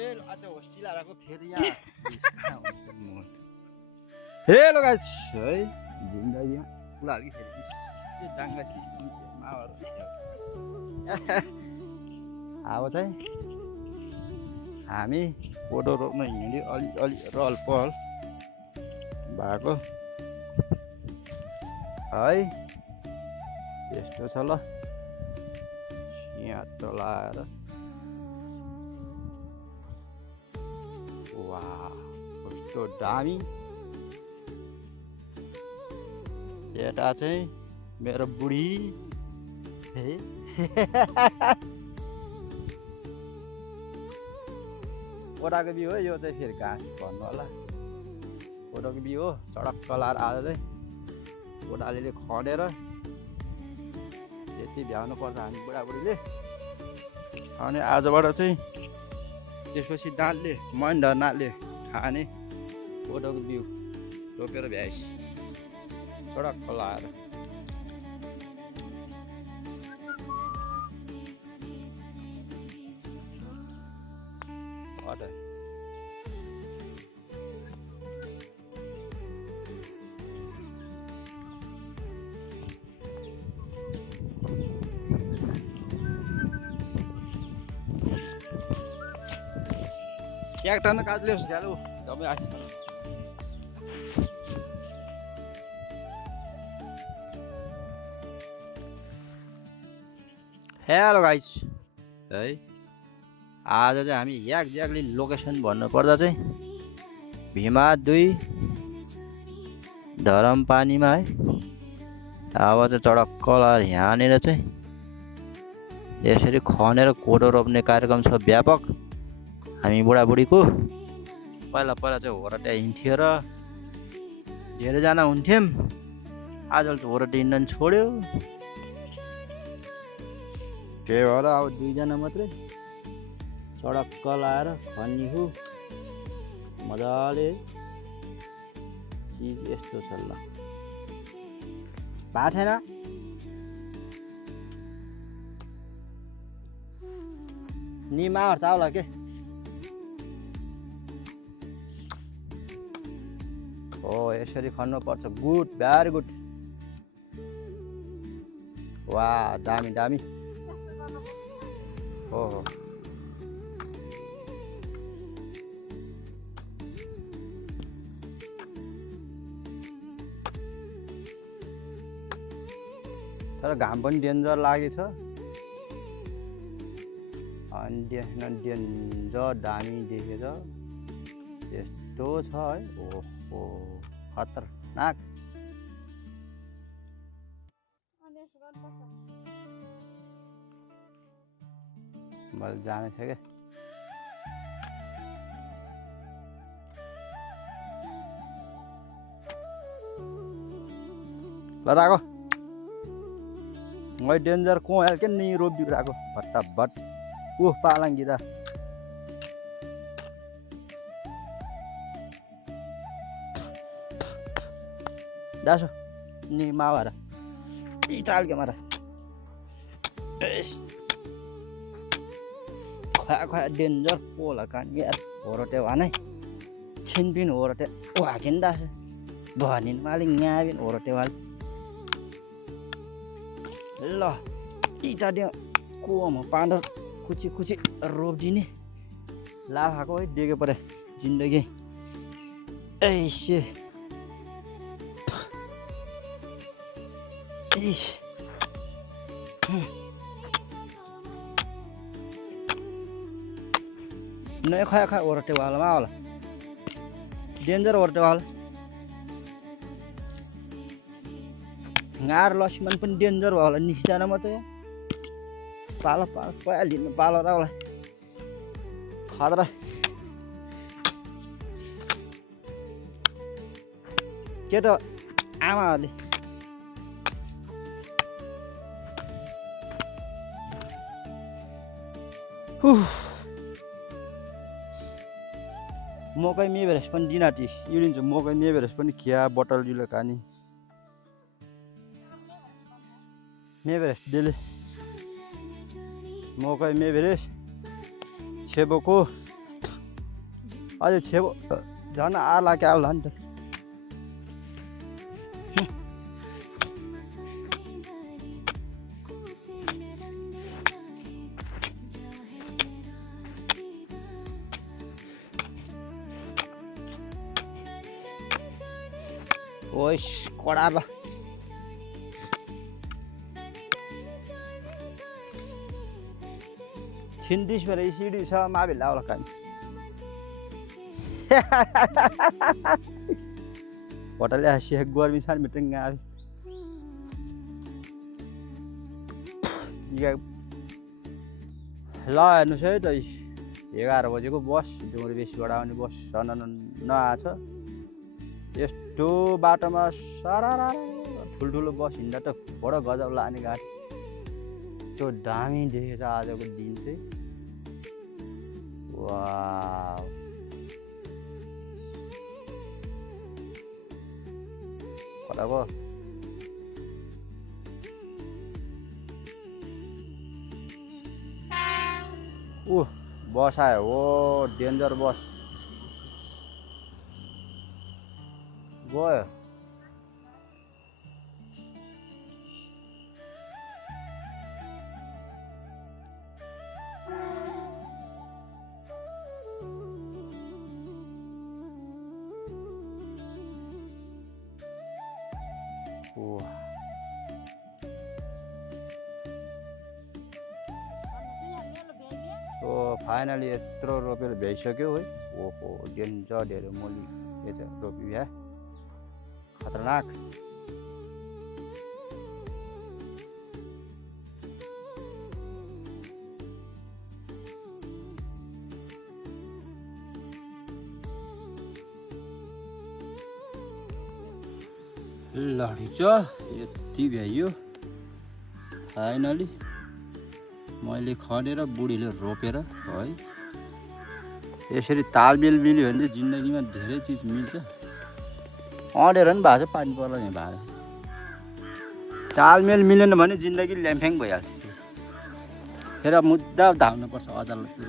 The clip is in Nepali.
आज होस्टिला राको फेरि यहाँ हेलो गाइस है जिन्दगीमा कुलाहरु फेरि इससे डाङ्गा सिस्टम चाहिँ मावर अब चाहिँ हामी कोदो रोप्न हिँड्यो अलि रहल पहल भएको है यस्तो छ ल यहाँ तलाएर वाह कस्तो दामी यता चाहिँ मेरो बुढी हे कोदाको बिउ हो यो चाहिँ फेरि घाँस भन्नु होला कोदाको बिउ हो चडक्क लाएर आज चाहिँ कोदाले खनेर यति भ्याउनु पर्छ हामी बुढाबुढीले अनि आजबाट चाहिँ त्यसपछि दाँतले महेन्द्र नाथले खाने कोदोको बिउ रोपेर भ्याइस चडक्क लाएर ट्र्याक्टर न काज ल्याउँछ क्या दबाई आयो हेलो गाइस है आज चाहिँ हामी एक्ज्याक्टली लोकेसन भन्नुपर्दा चाहिँ भीमा 2 धरमपानीमा है अब चाहिँ चडक्क लाएर यहाँनिर चाहिँ यसरी खनेर कोदो रोप्ने कार्यक्रम छ व्यापक हामी बुढाबुढीको पहिला चाहिँ होरटे हिँड्थ्यो र धेरैजना हुन्थ्यौँ आजकल त होरटे हिँड्न छोड्यो त्यही भएर अब 2 जना मात्रै चडक्क लाएर खनिहु मजाले चिज यस्तो छ ल भएको छैन निमाहरु चाउला के हो यसरी खन्नु पर्छ गुड भेरी गुड वाह दामी दामी हो तर घाम पनि डेन्जर लागेछ अनि देख्न डेन्जर दामी देखेछ यस्तो छ है ओहो खतरनाक मैले जाने छ के ल राको मैं डेन्जर को हेल के नि रोप दिएको भट्टाभट पालाङ्गी त दासो नि मावार इटाल के मारा खा डेन्जर पोला कान यार होरटे वानै छिनपिन होरटे वाकिन दास भनिन मालिक न्याबिन होरटे वाल ल इटा दे कोम पाण्डर कुची कुची रोप दिने लाभाको है देखे परे जिन्दगी ऐसे इस नहीं खा ओरटे वाला मावला डेन्जर ओरटे वाला ngaar losman पनि डेन्जर भयो होला निस्जान मात्रै पालो लिनु पालो र होला खतरा के त आमाहरूले मकै मेभेरेस पनि दिनाटी युरिन्छ मकै मेभेरेस पनि खिया बटल जुल कानी मेभेरेस दिले मकै मेभेरेस छेबोको अझै छेउ झन् आला क्या होला नि त ओइस कडा ल छिन्डिस मेरे सिडी छ माबे लाउला कान होटल आसिया गर्मी छ मिटिङ गाडी ल हेर्नुहोस् है त 11 बजेको बस डुङ्ग्री बेसीबाट आउने बस नआछ यस्तो बाटोमा सारा ठुल्ठुलो बस हिँड्दा त बडो गजब लाग्ने गाडी त्यो दामी देखेछ आजको दिन चाहिँ वाउ कताको बस आयो ओ डेन्जर बस गयो फाइनली यत्रो रोपेर भ्याइसक्यो है ओहो डेन्जर धेरै मोली यो चाहिँ रोपी भ्या खतरनाक लडी छ यति भ्याइयो फाइनली मैले खनेर बुढीले रोपेर है यसरी तालमेल मिल्यो भने चाहिँ जिन्दगीमा धेरै चिज मिल्छ अँडेर पनि भएको छ पानी पर्ला यहाँ भएको तालमेल मिलेन भने जिन्दगी ल्याम्फ्याङ भइहाल्छ फेरि मुद्दा धाउनुपर्छ अदालततिर